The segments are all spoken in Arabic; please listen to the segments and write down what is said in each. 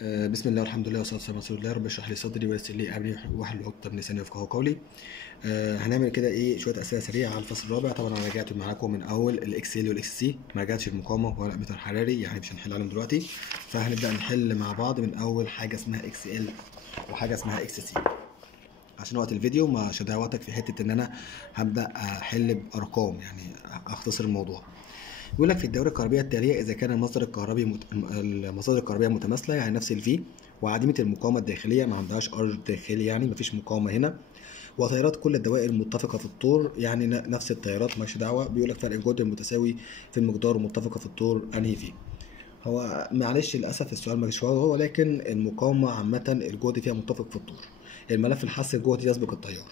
بسم الله والحمد لله والصلاه والسلام على رسول الله. رب اشرح لي صدري ويسر لي امري واحلل عقده من لساني يفقهوا قولي. هنعمل كده شويه اسئله سريعه على الفصل الرابع. طبعا انا رجعت معاكم من اول الاكس ال والاكس سي، ما رجعتش المقاومه ولا المتر الحراري، يعني مش هنحل عليهم دلوقتي. فهنبدا نحل مع بعض من اول حاجه اسمها اكس ال وحاجه اسمها اكس سي. عشان وقت الفيديو مش هضيع وقتك في حته ان انا هبدا احل بارقام، يعني اختصر الموضوع. بيقول لك في الدوائر الكهربية التالية إذا كان المصادر الكهربية متماثلة، يعني نفس الفي، وعديمة المقاومة الداخلية، ما عندهاش ار داخلي، يعني مفيش مقاومة هنا، وتيارات كل الدوائر متفقة في الطور، يعني نفس التيارات مالهاش دعوة. بيقول لك فرق الجهد المتساوي في المقدار ومتفقة في الطور أنهي فيه. هو معلش للأسف السؤال مش هو، ولكن المقاومة عامة الجهد فيها متفق في الطور. الملف الحث الجهد يسبق التيار،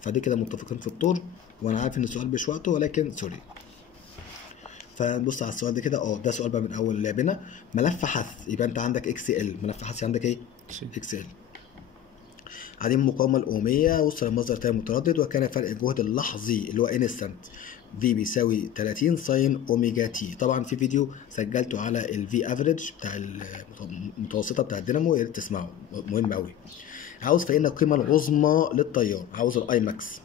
فدي كده متفقين في الطور. وأنا عارف إن السؤال مش وقته، ولكن سوري. فنبص على السؤال ده كده، ده سؤال بقى من اول لعبنا. ملف حث، يبقى انت عندك اكس ال، ملف حث عندك ايه؟ اكس ال. عديم المقاومه الاوميه، وصل لمصدر تيار متردد، وكان فرق الجهد اللحظي اللي هو انستنت في بيساوي 30 ساين اوميجا تي. طبعا في فيديو سجلته على الفي افريج بتاع المتوسطه بتاع الدينامو، يا ريت تسمعه، مهم قوي. عاوز فإن القيمه العظمى للتيار، عاوز الاي ماكس.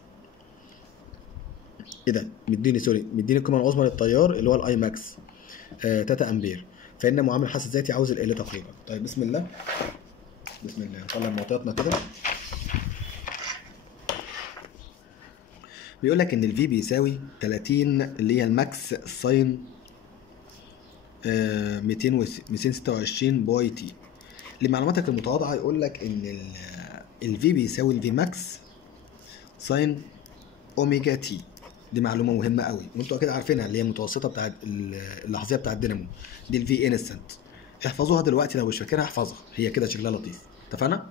ايه ده؟ مديني القيمه العظمى للتيار اللي هو الاي ماكس 3 امبير، فان معامل حث ذاتي عاوز ال تقريبا. طيب بسم الله نطلع معطياتنا كده. بيقول لك ان الفي بيساوي 30 اللي هي الماكس ساين 226 باي تي. لمعلوماتك المتواضعه يقول لك ان الفي بيساوي الفي ماكس ساين اوميجا تي. دي معلومه مهمه قوي وانتوا اكيد عارفينها، اللي هي المتوسطه بتاعت اللحظيه بتاعت الدينامو دي، الفي انستنت. احفظوها دلوقتي، لو مش فاكرها احفظها، هي كده شكلها لطيف. اتفقنا؟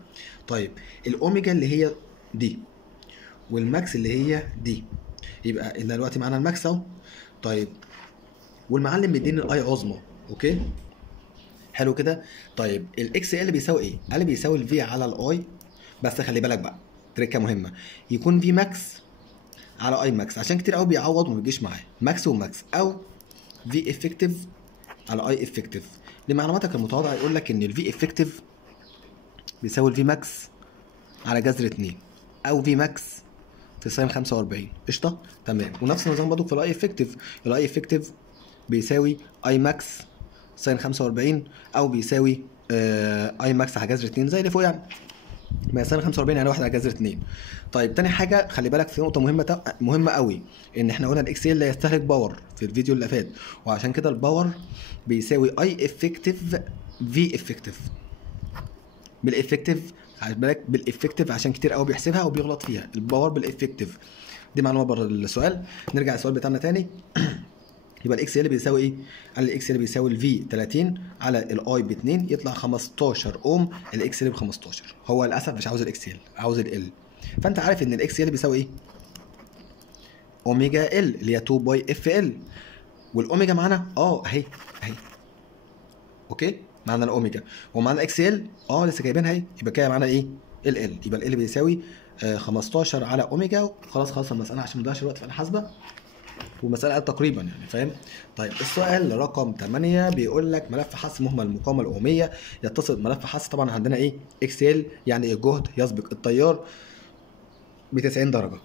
طيب الاوميجا اللي هي دي، والماكس اللي هي دي، يبقى احنا دلوقتي معانا الماكس اهو. طيب والمعلم مديني الاي عظمى، اوكي حلو كده. طيب الاكس ال بيساوي ايه؟ قال بيساوي الفي على الاي، بس خلي بالك بقى تريكه مهمه، يكون في ماكس على اي ماكس، عشان كتير قوي بيعوض وما بيجيش معاه ماكس وماكس، او في افكتيف على اي افكتيف. لمعلوماتك المتواضعه يقول لك ان الفي افكتيف بيساوي الفي ماكس على جذر 2، او في ماكس في ساين 45. قشطه تمام. ونفس النظام برضه في الاي افكتيف، الاي افكتيف بيساوي اي ماكس ساين 45، او بيساوي اي ماكس على جذر 2 زي اللي فوق يعني. ما سنه 45 يعني 1 على جذر 2. طيب تاني حاجه خلي بالك في نقطه مهمه قوي، ان احنا قلنا الاكس ال لا يستهلك باور في الفيديو اللي فات، وعشان كده الباور بيساوي اي افكتيف في افكتيف. بالافكتيف، خلي بالك بالافكتيف عشان كتير قوي بيحسبها وبيغلط فيها، الباور بالافكتيف. دي معلومه بره السؤال. نرجع للسؤال بتاعنا تاني. يبقى الاكس ال بيساوي ايه؟ قال الاكس ال بيساوي الفي 30 على الاي ب 2، يطلع 15 اوم. الاكس ال ب 15. هو للاسف مش عاوز الاكس ال، عاوز ال. فانت عارف ان الاكس ال بيساوي ايه؟ اوميجا ال اللي هي 2 باي اف ال. والاوميجا معانا اهي اوكي، معانا الاوميجا ومعانا اكس ال لسه جايبينها اهي. يبقى كده معانا ايه؟ يبقى ال بيساوي 15 على اوميجا. خلاص المساله عشان ما نضيعش الوقت في الحاسبه، ومسألة تقريبا يعني فاهم. طيب السؤال رقم 8 بيقول لك ملف حث مهمل المقاومة الأومية يتصل بملف حث. طبعا عندنا ايه؟ اكس ال، يعني الجهد يسبق التيار ب 90 درجة.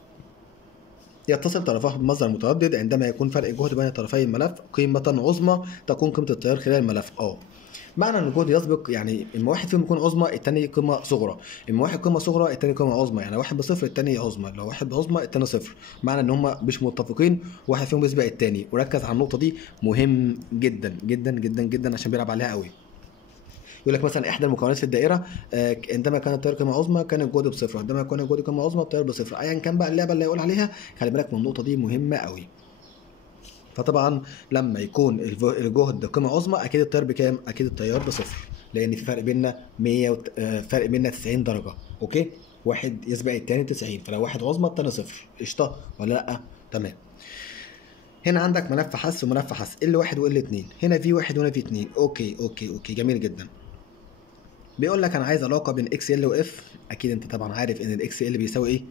يتصل طرفاه بمصدر متردد عندما يكون فرق الجهد بين طرفي الملف قيمة عظمى تكون قيمة التيار خلال الملف. معنى ان الجهد يسبق، يعني اما واحد فيهم يكون عظمى التاني قيمه صغرى، اما واحد قيمه صغرى التاني قيمه عظمى، يعني واحد بصفر التاني عظمى، لو واحد بعظمى التاني صفر. معنى ان هم مش متفقين، واحد فيهم بيسبق التاني. وركز على النقطه دي، مهم جدا جدا جدا جدا عشان بيلعب عليها قوي. يقول لك مثلا احدى المكونات في الدائره عندما كان التيار قيمه عظمى كان الجهد بصفر، عندما يكون الجهد قيمه عظمى التيار بصفر. ايا كان بقى اللعبه اللي هيقول عليها، خلي بالك من النقطه دي مهمه قوي. فطبعا لما يكون الجهد قيمه عظمى اكيد التيار بكام؟ اكيد التيار بصفر، لان في فرق بيننا 100 فرق بيننا 90 درجه. اوكي، واحد يسبق الثاني 90، فلو واحد عظمى الثاني صفر. قشطه ولا لا؟ تمام. هنا عندك ملف حث وملف حث ال واحد وال 2، هنا في واحد وهنا في 2. اوكي جميل جدا. بيقول لك انا عايز علاقه بين اكس ال واف. اكيد انت طبعا عارف ان الاكس ال بيساوي ايه؟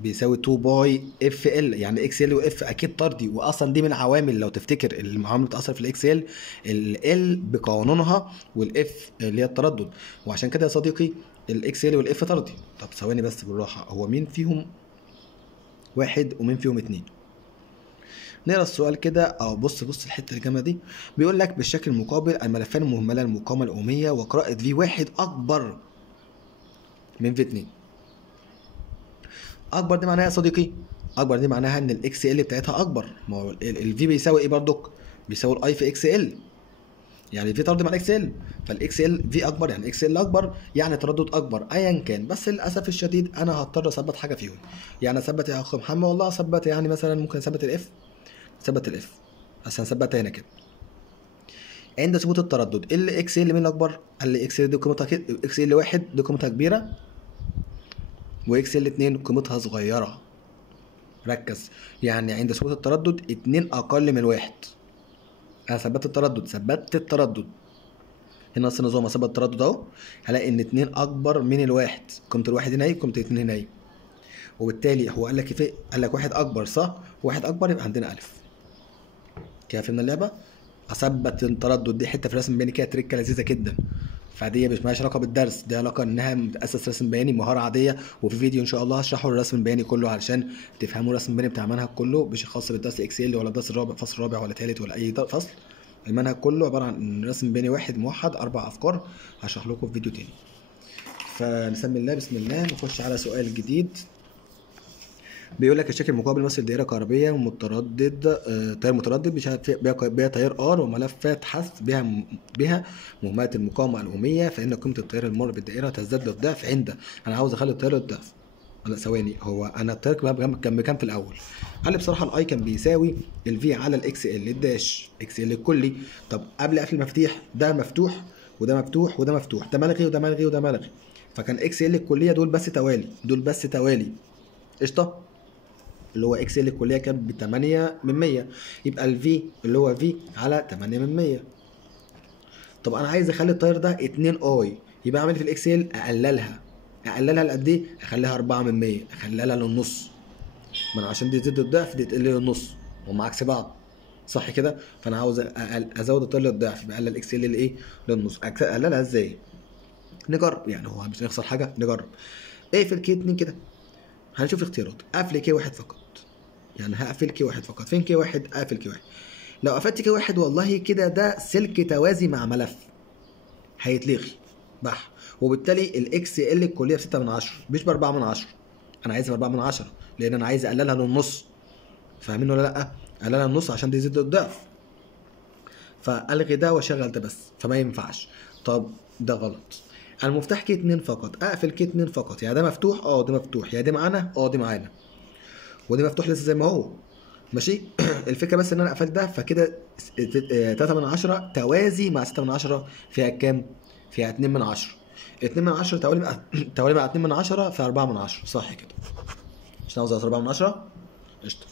بيساوي 2 باي اف ال، يعني اكس ال واف اكيد طردي، واصلا دي من العوامل لو تفتكر العوامل بتاثر في الاكس ال، ال بقانونها والاف اللي هي التردد، وعشان كده يا صديقي الاكس ال والاف طردي. طب ثواني بس بالراحه، هو مين فيهم واحد ومين فيهم اتنين؟ نقرا السؤال كده، او بص الحته الجامده دي، بيقول لك بالشكل المقابل الملفان المهمله المقاومه الأمية وقراءة في واحد اكبر من في 2. اكبر دي معناها يا صديقي، اكبر دي معناها ان الاكس ال بتاعتها اكبر. ما هو الفي بيساوي ايه برضك؟ بيساوي الاي في اكس ال، يعني في طرد مع الاكس ال، فالاكس ال في اكبر يعني اكس ال اكبر، يعني تردد اكبر ايا كان. بس للاسف الشديد انا هضطر اثبت حاجه فيهم. يعني اثبت يا اخ محمد؟ والله اثبت، يعني مثلا ممكن اثبت الاف، اثبت الاف، بس هنثبتها هنا كده. عند ثبوت التردد ال اكس ال مين الاكبر؟ قال لي اكس ال دي قيمتها اكس ال واحد دي قيمتها كبيره، واكس ال 2 قيمتها صغيره. ركز، يعني عند ثبوت التردد 2 اقل من الواحد. انا ثبت التردد، ثبت التردد هنا نفس النظام، اثبت التردد اهو، هلاقي ان 2 اكبر من الواحد، قيمه الواحد هنا اهي، قيمه الاتنين هنا اهي، وبالتالي هو قال لك ايه؟ قال لك واحد اكبر، صح؟ واحد اكبر يبقى عندنا الف. كده فهمنا اللعبه. اثبت التردد، دي حته في رسم بياني كده تريكه لذيذه جدا، فدي مش مالهاش علاقه بالدرس، دي علاقه انها بتاسس رسم بياني مهاره عاديه، وفي فيديو ان شاء الله هشرحه الرسم البياني كله علشان تفهموا الرسم البياني بتاع المنهج كله، مش خاص بالدرس اكس ال ولا الدرس الرابع، فصل رابع ولا ثالث ولا اي فصل. المنهج كله عباره عن رسم بياني واحد موحد 4 افكار، هشرح لكم في فيديو تاني. فنسمي الله بسم الله، نخش على سؤال جديد. بيقول لك الشكل المقابل مثل دائره كهربيه متردد، تيار متردد بها تيار ار وملفات حث بها مهمات المقاومه الأمية، فان قيمه التيار المر بالدائره تزداد للضعف عند، انا عاوز اخلي التيار للضعف. لا ثواني، هو انا التيار كان بكام في الاول؟ قال لي بصراحه الاي كان بيساوي الفي على الاكس ال الداش، اكس ال الكلي. طب قبل قفل المفاتيح ده مفتوح وده مفتوح وده مفتوح، ده ملغي وده ملغي وده ملغي، فكان اكس ال الكليه دول بس توالي، دول بس توالي. قشطه، اللي هو اكس ال الكليه كانت ب 8 من 100، يبقى الفي اللي هو في على 8 من 100. طب انا عايز اخلي التيار ده 2 اي، يبقى اعمل في الاكس ال اقللها لقد ايه؟ اخليها 4 من 100، اخليها للنص. ما انا عشان دي تزيد الضعف دي تقل للنص، هم عكس بعض، صح كده؟ فانا عاوز ازود التيار للضعف، يبقى اقلل الاكس ال لايه؟ للنص. اقللها ازاي؟ نجرب، يعني هو مش هنخسر حاجه، نجرب. ايه في الكي 2 كده؟ هنشوف اختيارات. قفل كي واحد فقط، يعني هقفل كي واحد فقط. فين كي واحد؟ اقفل كي واحد. لو قفلت كي واحد والله كده ده سلك توازي مع ملف، هيتلغي بح، وبالتالي الاكس ال الكليه ب 6 من 10 مش ب 4 من 10. انا عايزها ب 4 من 10 لان انا عايز اقللها للنص، فاهمين ولا لا؟ اقللها للنص عشان دي يزيد الضعف، فالغي ده واشغل ده بس، فما ينفعش. طب ده غلط. المفتاح كي 2 فقط، اقفل كي 2 فقط، يعني ده مفتوح ده مفتوح، يا دي معانا دي معانا، ودي مفتوح لسه زي ما هو ماشي. الفكره بس ان انا قفلت ده، فكده 3 من 10 توازي مع 6 من 10 فيها كام؟ فيها 2 من 10. 2 من 10 توالي مع توالي مع 2 من 10 في 4 من 10، صح كده؟ مش عاوز 4 من 10. قشطه.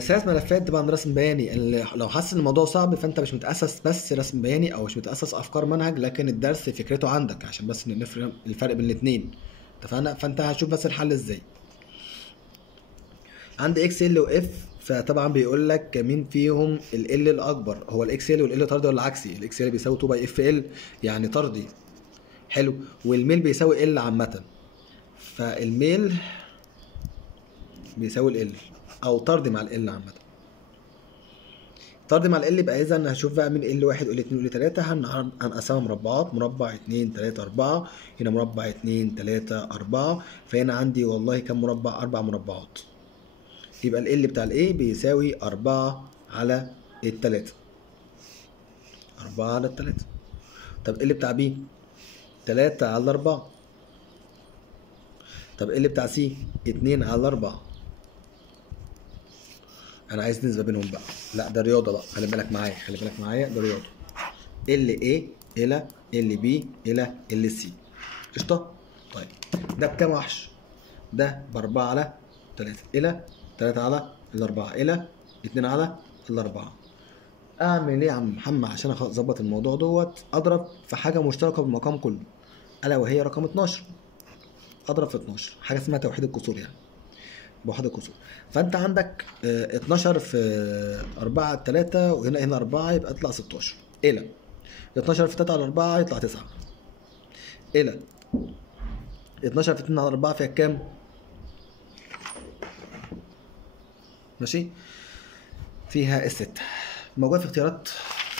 ثلاث ملفات طبعا رسم بياني. لو حاسس ان الموضوع صعب فانت مش متاسس بس رسم بياني او مش متاسس افكار منهج، لكن الدرس فكرته عندك عشان بس نفرق الفرق بين الاثنين، اتفقنا؟ فانت هتشوف بس الحل ازاي. عندي اكس ال واف، فطبعا بيقول لك مين فيهم ال الاكبر؟ هو الاكس ال والال طردي ولا عكسي؟ الاكس ال بيساوي 2 باي اف ال يعني طردي، حلو، والميل بيساوي ال عامه، فالميل بيساوي ال او طردي مع ال عامه. طردي مع ال يبقى اذا هشوف بقى مين ال واحد وال 2 وال 3، هنقسمها مربعات، مربع 2 3 4، هنا مربع 2 3 4، فهنا عندي والله كم مربع؟ 4 مربعات، يبقى ال بتاع الايه بيساوي 4 على التلاتة، 4 على التلاتة. طب ال بتاع بي 3 على 4. طب ال بتاع سي 2 على 4. انا عايز نسبة بينهم بقى، لا ده رياضة بقى، خلي بالك معايا خلي بالك معايا، ده رياضة. ال ايه الى ال بي الى ال سي. قشطة. طيب ده بكام وحش؟ ده ب 4 على 3 الى 3 على الأربعة الى 2 على الأربعة. اعمل ايه يا عم محمد عشان اظبط الموضوع دوت؟ اضرب في حاجه مشتركه بالمقام كله، الا وهي رقم 12. اضرب في 12، حاجه اسمها توحيد الكسور يعني، بوحدة الكسور. فانت عندك 12 في 4 على 3 وهنا 4 يبقى يطلع 16 الى 12 في 3 على 4 يطلع 9 الى 12 في 2 على 4 فيها كام؟ ماشي، فيها الستة. موجودة في اختيارات،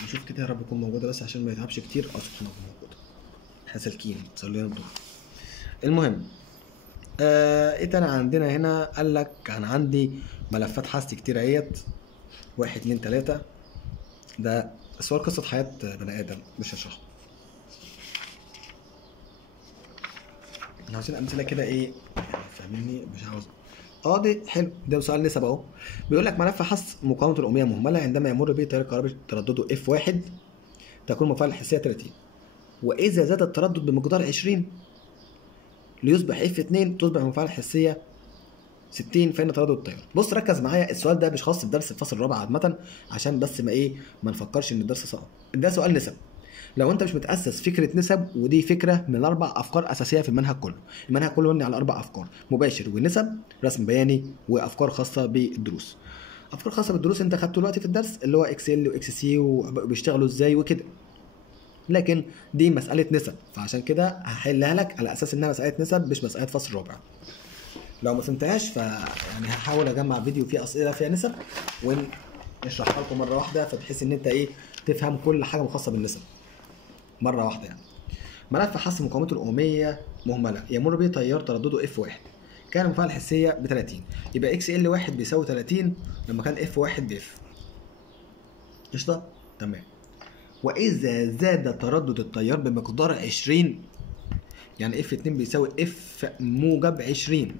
نشوف كده يا رب تكون موجودة بس عشان ما يتعبش كتير. سبحان الله موجودة، احنا سالكين صلينا الظهر. المهم ايه تاني عندنا هنا؟ قال لك انا عندي ملفات حث كتير اهيت، 1 2 3. ده سؤال قصة حياة بني آدم مش هشرحه. احنا عاوزين أمثلة كده إيه يعني، فاهميني؟ مش عاوز دي حلو. ده سؤال نسب أهو، بيقول لك ملف حث مقاومة الأمية مهملة عندما يمر به تيار كهربي تردده F1 تكون المفاعل الحسية 30، وإذا زاد التردد بمقدار 20 ليصبح F2 تصبح المفاعل الحسية 60 فإن تردد التيار. بص ركز معايا، السؤال ده مش خاص بدرس الفصل الرابع عامة، عشان بس ما نفكرش ان الدرس صعب. ده سؤال نسب. لو انت مش متاسس فكره نسب، ودي فكره من 4 افكار اساسيه في المنهج كله. المنهج كله مبني على 4 افكار: مباشر ونسب، رسم بياني، وافكار خاصه بالدروس. افكار خاصه بالدروس انت خدته دلوقتي في الدرس اللي هو اكسل واكس سي وبيشتغلوا ازاي وكده، لكن دي مساله نسب، فعشان كده هحلها لك على اساس انها مساله نسب مش مساله فصل رابع. لو ما فهمتهاش يعني هحاول اجمع فيديو فيه اسئله فيها نسب ونشرحها لكم مره واحده، فبحيث ان انت تفهم كل حاجه خاصه بالنسب مره واحده يعني. ملف حث مقاومته الأمية مهملة يمر به تيار تردده F1 كان المفاعل الحسية ب 30، يبقى XL1 بيساوي 30 لما كان F1 بإف. قشطة؟ تمام. وإذا زاد تردد التيار بمقدار 20، يعني F2 بيساوي F موجب 20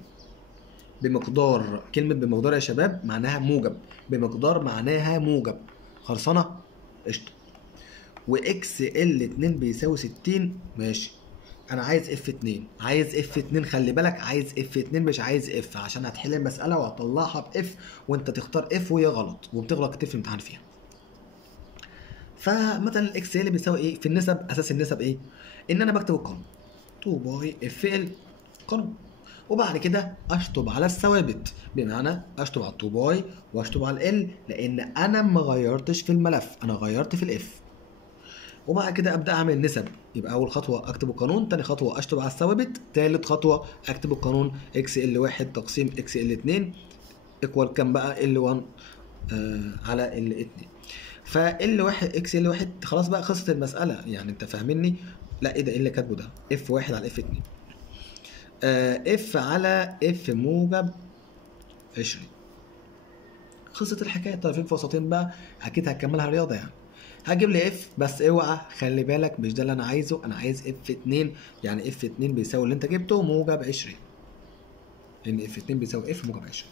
بمقدار. كلمة بمقدار يا شباب معناها موجب، بمقدار معناها موجب. خلصانة؟ قشطة. واكس ال 2 بيساوي 60. ماشي، انا عايز اف 2، عايز اف 2، خلي بالك عايز اف 2 مش عايز اف، عشان هتحل المساله وهتطلعها باف وانت تختار اف وهي غلط، وبتغلط كتير في الامتحان فيها. فمثلا الاكس ال بيساوي ايه في النسب؟ اساس النسب ايه؟ ان انا بكتب القانون 2 باي اف ال قانون، وبعد كده اشطب على الثوابت، بمعنى اشطب على 2 باي واشطب على ال، لان انا ما غيرتش في الملف، انا غيرت في الاف. وبعد كده ابدا اعمل نسب. يبقى اول خطوه اكتب القانون، تاني خطوه اشطب على الثوابت، تالت خطوه اكتب القانون اكس ال 1 تقسيم اكس ال 2 ايكوال كام بقى؟ ال 1 على ال 2. فال 1 اكس ال 1 خلاص بقى خلصت المساله يعني، انت فاهمني؟ لا ايه ده؟ ايه اللي كاتبه ده؟ اف 1 على اف 2 اف على اف موجب 20. خلصت الحكايه. طرفين في وسطين بقى، اكيد هكملها رياضه يعني. هجيب لي اف، بس اوعى خلي بالك مش ده اللي انا عايزه، انا عايز اف 2، يعني اف 2 بيساوي اللي انت جبته موجب 20، لان اف 2 بيساوي اف موجب 20.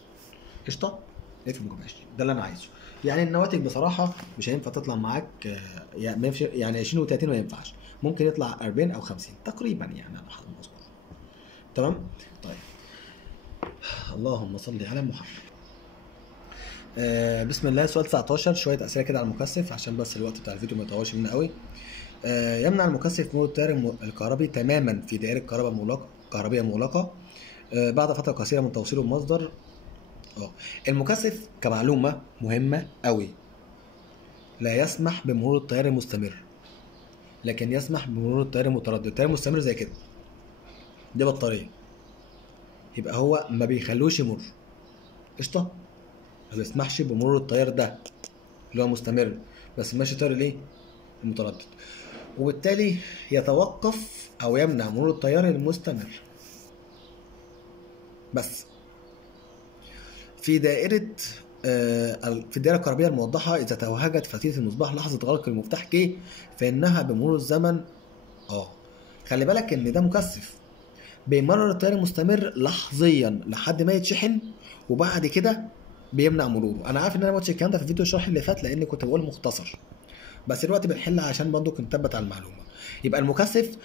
قشطه؟ اف موجب 20 ده اللي انا عايزه. يعني النواتج بصراحه مش هينفع تطلع معاك يعني 20 و30 ما ينفعش، ممكن يطلع 40 او 50 تقريبا يعني على حسب ما اذكر. تمام؟ طيب اللهم صل على محمد. بسم الله. سؤال 19، شويه اسئله كده على المكثف عشان بس الوقت بتاع الفيديو ما يطولش مننا قوي. يمنع المكثف مرور التيار الكهربي تماما في دائره كهربيه مغلقه بعد فتره قصيره من توصيله بمصدر. المكثف كمعلومه مهمه قوي لا يسمح بمرور التيار المستمر، لكن يسمح بمرور التيار المتردد. التيار المستمر زي كده، دي بطاريه، يبقى هو ما بيخلوش يمر. قشطه؟ ما بيسمحش بمرور التيار ده اللي هو مستمر، بس ماشي التيار الايه؟ المتردد، وبالتالي يتوقف او يمنع مرور التيار المستمر. بس في دائرة في الدائرة الكهربية الموضحة إذا توهجت فتيلة المصباح لحظة غلق المفتاح ك فإنها بمرور الزمن خلي بالك إن ده مكثف بيمرر التيار المستمر لحظيا لحد ما يتشحن، وبعد كده بيمنع مروره. أنا عارف إن أنا ما قلتش الكلام ده في الفيديو الشرح اللي فات لأني كنت بقول مختصر، بس دلوقتي بنحل عشان برضه نثبت على المعلومة. يبقى المكثف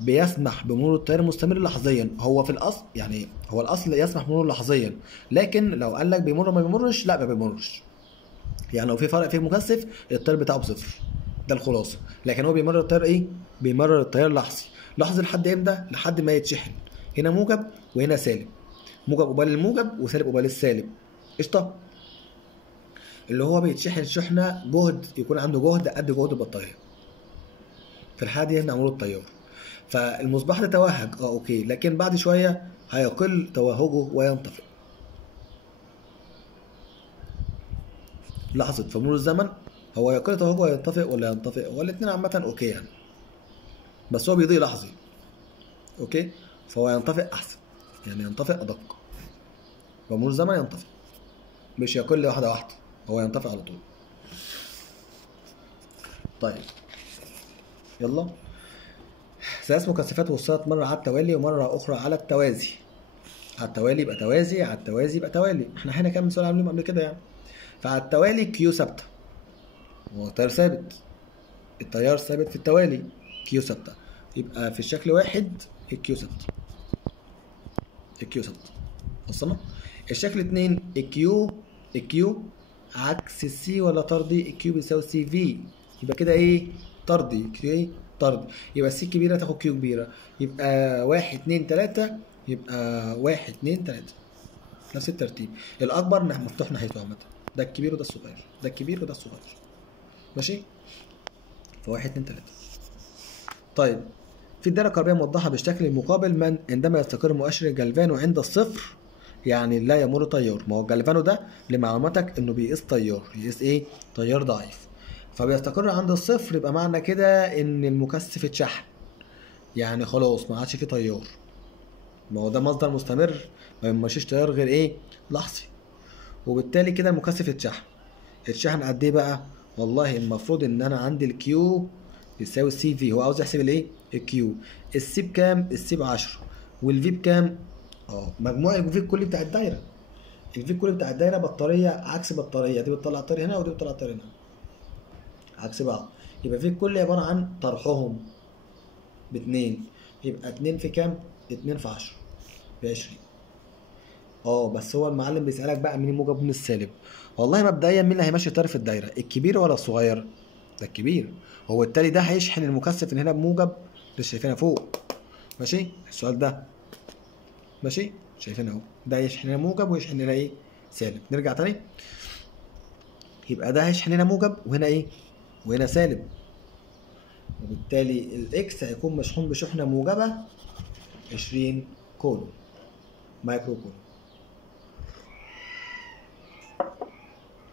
بيسمح بمرور التيار المستمر لحظيا، هو في الاصل يعني هو الاصل يسمح بمرور لحظيا، لكن لو قال لك بيمر ما بيمرش، لا ما بيمرش. يعني لو في فرق في المكثف التيار بتاعه بصفر، ده الخلاصه. لكن هو بيمرر التيار ايه؟ بيمرر التيار لحظي لحد امتى؟ لحد ما يتشحن. هنا موجب وهنا سالب، موجب قبال الموجب وسالب قبال السالب. قشطه. اللي هو بيتشحن شحنه جهد، يكون عنده جهد قد جهد البطاريه. في الحاله دي هنعمله التيار. فالمصباح ده توهج اوكي، لكن بعد شويه هيقل توهجه وينطفئ. لحظه في مرور الزمن هو يقل توهجه وينطفئ ولا ينطفئ، هو الاثنين عامه اوكي يعني، بس هو بيضيء لحظي. اوكي، فهو ينطفئ احسن، يعني ينطفئ ادق. بمرور الزمن ينطفئ، مش يقل واحده واحده، هو ينطفئ على طول. طيب يلا. ثلاث مكثفات وصلت مرة على التوالي ومرة أخرى على التوازي. على التوالي يبقى توازي، على التوازي يبقى توالي. احنا هنا كام سؤال عاملينهم قبل كده يعني. فعلى التوالي كيو ثابتة، هو التيار ثابت، التيار ثابت في التوالي كيو ثابتة، يبقى في الشكل واحد الكيو ثابتة، الكيو ثابتة. وصلنا؟ الشكل اتنين الكيو عكس السي ولا طردي؟ الكيو بيساوي سي في، يبقى كده ايه؟ طردي. كيو ايه؟ طرد. يبقى السي كبيرة تاخد كيو كبيرة، يبقى واحد اتنين تلاتة، يبقى واحد اتنين تلاتة، نفس الترتيب. الأكبر مفتوح ناحيته عامة، ده الكبير وده الصغير، ده الكبير وده الصغير. ماشي؟ فواحد اتنين تلاتة. طيب في الدائرة الكهربائية موضحة بالشكل المقابل من عندما يستقر مؤشر الجلفانو عند الصفر يعني لا يمر تيار. ما هو الجلفانو ده لمعلوماتك انه بيقيس تيار، يقيس ايه؟ تيار ضعيف. فبيستقر عند الصفر، يبقى معنى كده ان المكثف اتشحن، يعني خلاص ما عادش فيه تيار. ما هو ده مصدر مستمر، ما بيمشيش تيار غير ايه؟ لحظي. وبالتالي كده المكثف اتشحن. اتشحن قد ايه بقى؟ والله المفروض ان انا عندي الكيو يساوي السي في، هو عاوز يحسب الايه؟ الكيو. السي بكام؟ السي ب 10، والفي بكام؟ مجموع الفي الكلي بتاع الدايره. الفي الكلي بتاع الدايره بطاريه عكس بطاريه، دي بتطلع طار هنا ودي بتطلع طار هنا عكس بعض، يبقى في الكلي عباره عن طرحهم باتنين، يبقى اتنين في كام؟ اتنين في 10 ب 20. بس هو المعلم بيسألك بقى مين الموجب ومين السالب. والله مبدئيا مين اللي هيمشي التيار في الدايره؟ الكبير ولا الصغير؟ ده الكبير. هو التالي ده هيشحن المكثف من هنا بموجب اللي شايفينها فوق. ماشي؟ السؤال ده ماشي؟ شايفين اهو، ده يشحن هنا موجب ويشحن هنا ايه؟ سالب. نرجع تاني، يبقى ده هيشحن هنا موجب وهنا ايه؟ وهنا سالب، وبالتالي الاكس هيكون مشحون بشحنه موجبه 20 كولوم مايكرو كولوم.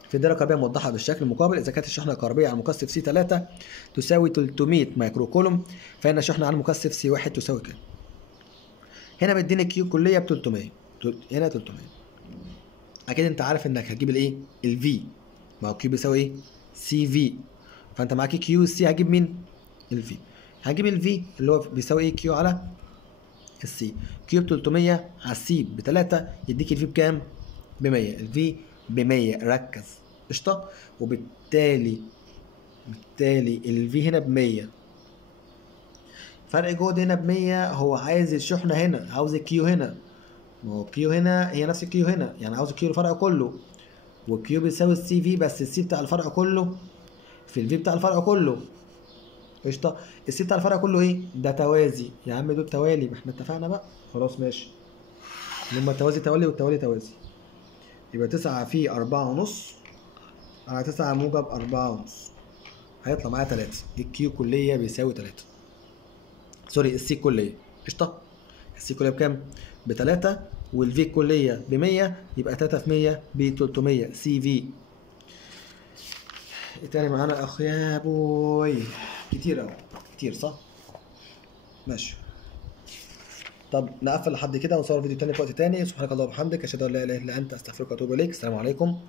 في الدائرة الكهربائية موضحة بالشكل المقابل، إذا كانت الشحنة الكهربائية على المكثف سي 3 تساوي 300 مايكرو كولوم، فإن الشحنة على المكثف سي 1 تساوي كام؟ هنا مديني كيو كلية ب 300، هنا 300. أكيد أنت عارف إنك هتجيب الإيه؟ الفي، ما هو كيو بيساوي إيه؟ سي في، فأنت معاك كيو السي، هجيب مين؟ الفي. هجيب الفي اللي هو بيساوي إيه؟ كيو على السي. كيو ب 300 على السي ب 3 يديك الفي بكام؟ ب 100. الفي ب 100، ركز. قشطه. وبالتالي الفي هنا ب 100، فرق جهد هنا ب 100. هو عايز الشحنه هنا، عاوز الكيو هنا، ما هو الكيو هنا هي نفس الكيو هنا، يعني عاوز الكيو الفرع كله، والكيو بيساوي السي في، بس السي بتاع الفرع كله في الفي بتاع الفرع كله. قشطه. السي بتاع الفرع كله ايه؟ ده توازي يا عم، دول توالي، ما احنا اتفقنا بقى خلاص. ماشي، لما التوازي توالي والتوالي توازي، يبقى 9 في 4.5 على 9 موجب 4.5، هيطلع معايا 3. الكيو كلية بيساوي 3، سوري السي كلية. قشطة. السي كلية بكام؟ ب3، والفي كلية ب100، يبقى 3 في 100 ب 300 سي في. التاني معانا اخ يا بوي، كتير اوي، كتير صح؟ ماشي. طب نقفل لحد كده ونصور فيديو تاني في وقت تاني. سبحانك اللهم وبحمدك، اشهد ان لا اله الا انت، استغفرك واتوب اليك. السلام عليكم.